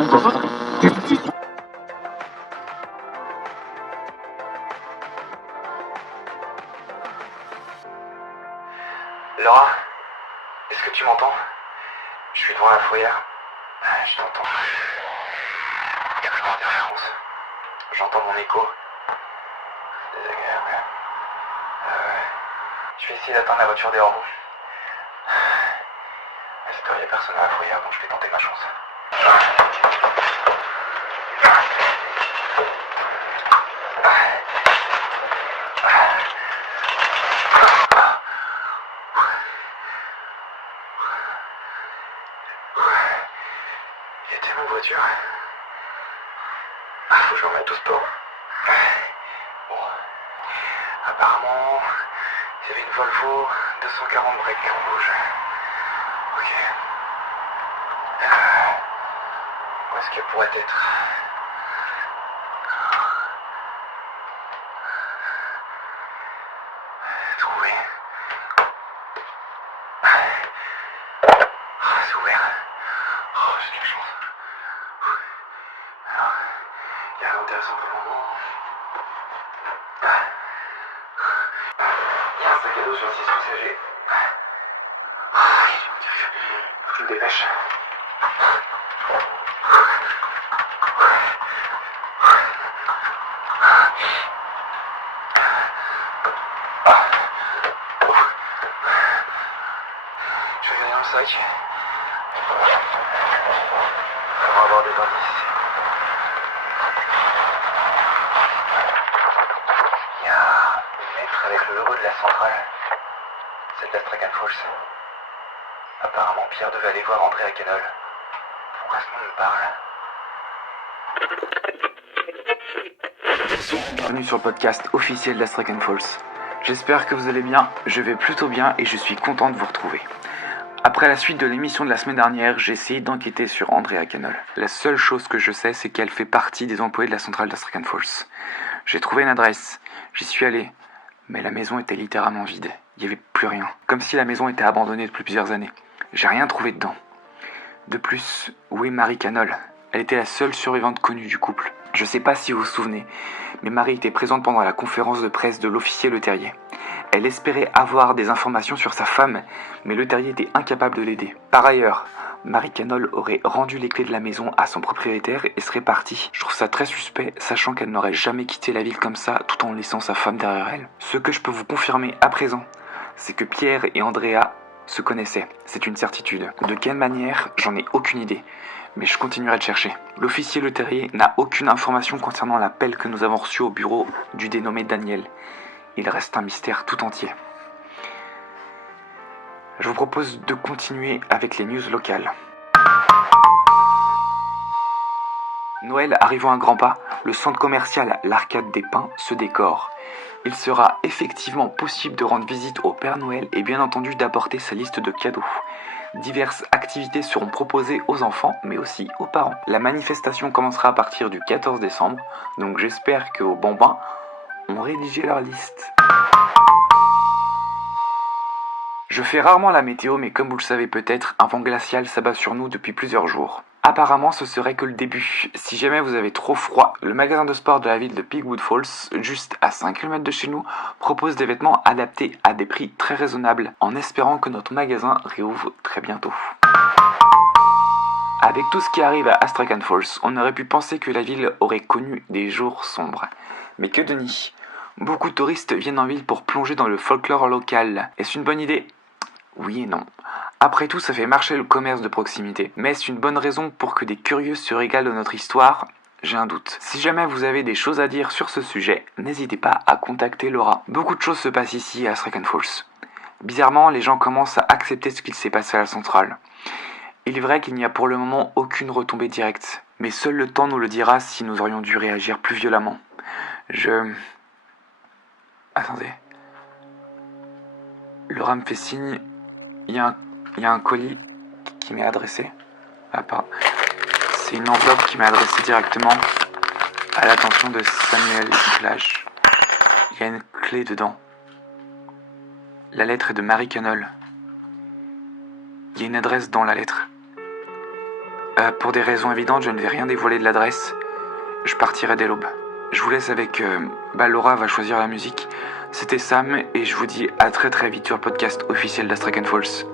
Laura, est-ce que tu m'entends? Je suis devant la fourrière. Je t'entends. Il y a plus d'interférence. J'entends mon écho. C'est désagréable. Je vais essayer d'atteindre la voiture des Orbons. À cette heure, il n'y a personne à la fourrière, donc je vais tenter ma chance. Il y a tellement de voitures. Faut que je me remette au sport. Bon. Apparemment, il y avait une Volvo 240 break rouge. Ok. Où est-ce qu'elle pourrait être? Trouvé. C'est ouvert. J'ai de la chance. Alors, il y a rien d'intéressant pour le moment. Il y a un sac à dos sur le siège passager. Faut que je me dépêche. Je vais regarder dans le sac. On va avoir des indices. Il y a une lettre avec le logo de la centrale. C'est de la Stragan Falls. Apparemment, Pierre devait aller voir Andrea Canol. Pourquoi ce nom me parle? Bienvenue sur le podcast officiel de la Stragan Falls. J'espère que vous allez bien, je vais plutôt bien et je suis content de vous retrouver. Après la suite de l'émission de la semaine dernière, j'ai essayé d'enquêter sur Andrea Canol. La seule chose que je sais, c'est qu'elle fait partie des employés de la centrale d'Astrakan Falls. J'ai trouvé une adresse, j'y suis allé, mais la maison était littéralement vide. Il n'y avait plus rien. Comme si la maison était abandonnée depuis plusieurs années. J'ai rien trouvé dedans. De plus, où est Marie Canol? Elle était la seule survivante connue du couple. Je sais pas si vous vous souvenez, mais Marie était présente pendant la conférence de presse de l'officier Leterrier. Elle espérait avoir des informations sur sa femme, mais Leterrier était incapable de l'aider. Par ailleurs, Marie Canol aurait rendu les clés de la maison à son propriétaire et serait partie. Je trouve ça très suspect, sachant qu'elle n'aurait jamais quitté la ville comme ça, tout en laissant sa femme derrière elle. Ce que je peux vous confirmer à présent, c'est que Pierre et Andrea se connaissaient. C'est une certitude. De quelle manière, j'en ai aucune idée. Mais je continuerai de chercher. L'officier Leterrier n'a aucune information concernant l'appel que nous avons reçu au bureau du dénommé Daniel. Il reste un mystère tout entier. Je vous propose de continuer avec les news locales. Noël arrivant à grands pas, le centre commercial L'Arcade des Pins se décore. Il sera effectivement possible de rendre visite au Père Noël et bien entendu d'apporter sa liste de cadeaux. Diverses activités seront proposées aux enfants, mais aussi aux parents. La manifestation commencera à partir du 14 décembre, donc j'espère qu'aux bambins ont rédigé leur liste. Je fais rarement la météo, mais comme vous le savez peut-être, un vent glacial s'abat sur nous depuis plusieurs jours. Apparemment, ce serait que le début. Si jamais vous avez trop froid, le magasin de sport de la ville de Pigwood Falls, juste à 5 km de chez nous, propose des vêtements adaptés à des prix très raisonnables, en espérant que notre magasin réouvre très bientôt. Avec tout ce qui arrive à Astrakan Falls, on aurait pu penser que la ville aurait connu des jours sombres. Mais que de nid. Beaucoup de touristes viennent en ville pour plonger dans le folklore local. Est-ce une bonne idée ? Oui et non. Après tout, ça fait marcher le commerce de proximité. Mais est-ce une bonne raison pour que des curieux se régalent de notre histoire ? J'ai un doute. Si jamais vous avez des choses à dire sur ce sujet, n'hésitez pas à contacter Laura. Beaucoup de choses se passent ici à Astrakan Falls. Bizarrement, les gens commencent à accepter ce qu'il s'est passé à la centrale. Il est vrai qu'il n'y a pour le moment aucune retombée directe. Mais seul le temps nous le dira si nous aurions dû réagir plus violemment. Attendez. Laura me fait signe. Il y a un colis qui m'est adressé. C'est une enveloppe qui m'est adressée directement à l'attention de Samuel Plage. Il y a une clé dedans. La lettre est de Marie Canol. Il y a une adresse dans la lettre. Pour des raisons évidentes, je ne vais rien dévoiler de l'adresse. Je partirai dès l'aube. Je vous laisse avec... Laura va choisir la musique. C'était Sam et je vous dis à très très vite sur le podcast officiel d'Astrakhan Falls.